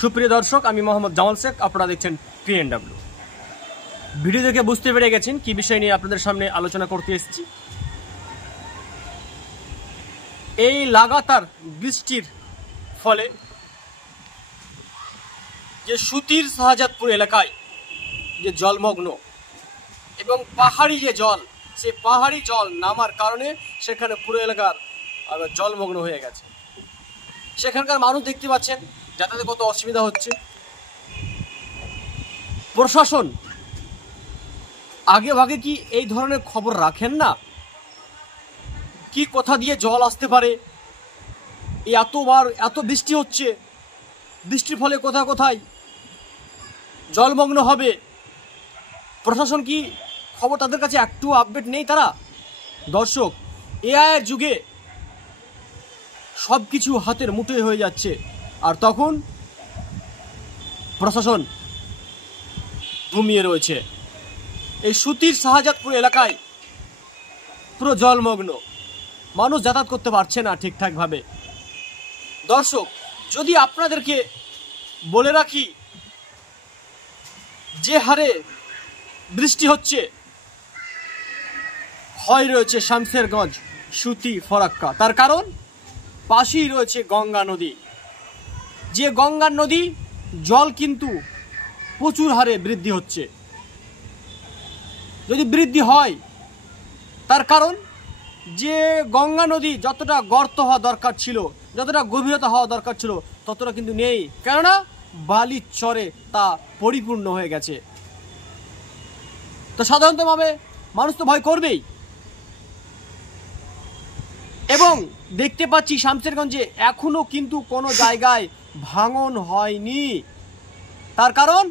সুপ্রিয় দর্শক, আমি মোহাম্মদ জামাল শেখ, আপনারা দেখছেন PNW। ভিডিও দেখে বুঝতে পেরে গেছেন কি বিষয় নিয়ে আপনাদের সামনে আলোচনা করতে এসেছি। এই লাগাতার বৃষ্টির ফলে যে সুতির শাহজাদপুর এলাকায় যে জলমগ্ন এবং পাহাড়ি যে জল, সেই পাহাড়ি জল নামার কারণে সেখানে পুরো এলাকার জলমগ্ন হয়ে গেছে। সেখানকার মানুষ দেখতে পাচ্ছেন যাতায়াতে কত অসুবিধা হচ্ছে। প্রশাসন আগে ভাগে কি এই ধরনের খবর রাখেন না? কি কোথা দিয়ে জল আসতে পারে, এত বৃষ্টি হচ্ছে, বৃষ্টির ফলে কোথায় কোথায় জলমগ্ন হবে, প্রশাসন কি খবর তাদের কাছে একটু আপডেট নেই? তারা দর্শক, এআই এর যুগে সব কিছু হাতের মুঠোয় হয়ে যাচ্ছে, আর তখন প্রশাসন ঘুমিয়ে রয়েছে। এই সুতির শাহজাদপুর এলাকায় পুরো জলমগ্ন, মানুষ যাতায়াত করতে পারছে না ঠিকঠাকভাবে। দর্শক, যদি আপনাদেরকে বলে রাখি যে হারে বৃষ্টি হচ্ছে, হয় রয়েছে শামসেরগঞ্জ, সুতি, ফরাক্কা, তার কারণ পাশেই রয়েছে গঙ্গা নদী। যে গঙ্গার নদী জল কিন্তু প্রচুর হারে বৃদ্ধি হচ্ছে। যদি বৃদ্ধি হয়, তার কারণ যে গঙ্গা নদী যতটা গর্ত হওয়া দরকার ছিল, যতটা গভীরতা হওয়া দরকার ছিল, ততটা কিন্তু নেই, কেননা বালির চরে তা পরিপূর্ণ হয়ে গেছে। তো সাধারণতভাবে মানুষ তো ভয় করবেই। এবং দেখতে পাচ্ছি শামসেরগঞ্জে এখনো কিন্তু কোনো জায়গায় ভাঙন হয়নি। তার কারণ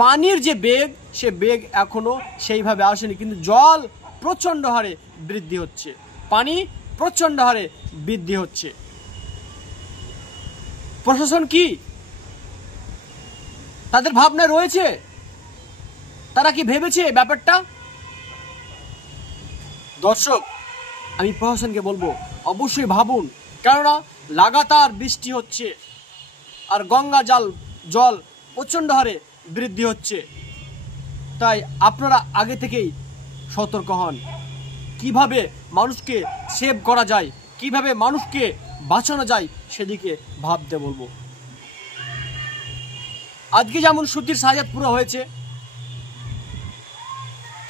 পানির যে বেগ, সে বেগ এখনো সেইভাবে আসেনি, কিন্তু জল প্রচণ্ড হারে বৃদ্ধি হচ্ছে, পানি প্রচণ্ড হারে বৃদ্ধি হচ্ছে। প্রশাসন কি তাদের ভাবনা রয়েছে? তারা কি ভেবেছে ব্যাপারটা? দর্শক, আমি প্রশাসনকে বলবো অবশ্যই ভাবুন, কেননা লাগাতার বৃষ্টি হচ্ছে আর গঙ্গা জল প্রচণ্ড হারে বৃদ্ধি হচ্ছে। তাই আপনারা আগে থেকেই সতর্ক হন, কিভাবে মানুষকে সেভ করা যায়, কিভাবে মানুষকে বাঁচানো যায়, সেদিকে ভাবতে বলবো। আজকে যেমন সুতির শাহজাদপুর হয়েছে,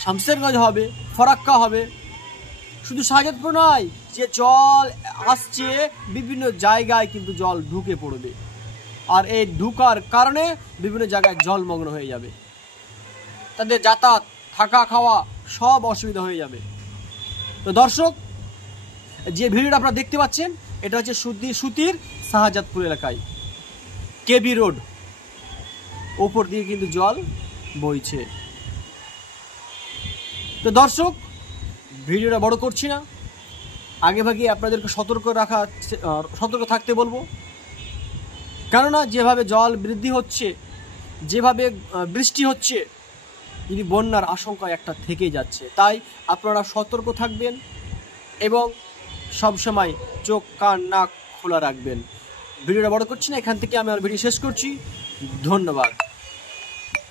শামসেরগঞ্জ হবে, ফরাক্কা হবে, শুধু শাহজাদপুর নয়, যে জল আসছে বিভিন্ন জায়গায় কিন্তু জল ঢুকে পড়বে, আর এই ঢুকার কারণে বিভিন্ন জায়গায় জলমগ্ন হয়ে যাবে, তাদের যাতায়াত, থাকা, খাওয়া সব অসুবিধা হয়ে যাবে। তো দর্শক, যে ভিডিওটা আপনারা দেখতে পাচ্ছেন, এটা হচ্ছে সুতির শাহজাদপুর এলাকায় কেবি রোড, ওপর দিয়ে কিন্তু জল বইছে। তো দর্শক, ভিডিওটা বড় করছি না, আগে ভাগে আপনাদেরকে সতর্ক থাকতে বলবো, কেননা যেভাবে জল বৃদ্ধি হচ্ছে, যেভাবে বৃষ্টি হচ্ছে, যদি বন্যার আশঙ্কা একটা থেকে যাচ্ছে। তাই আপনারা সতর্ক থাকবেন এবং সবসময় চোখ, কান, নাক খোলা রাখবেন। ভিডিওটা বড় করছি না, এখান থেকে আমি আমার ভিডিও শেষ করছি। ধন্যবাদ।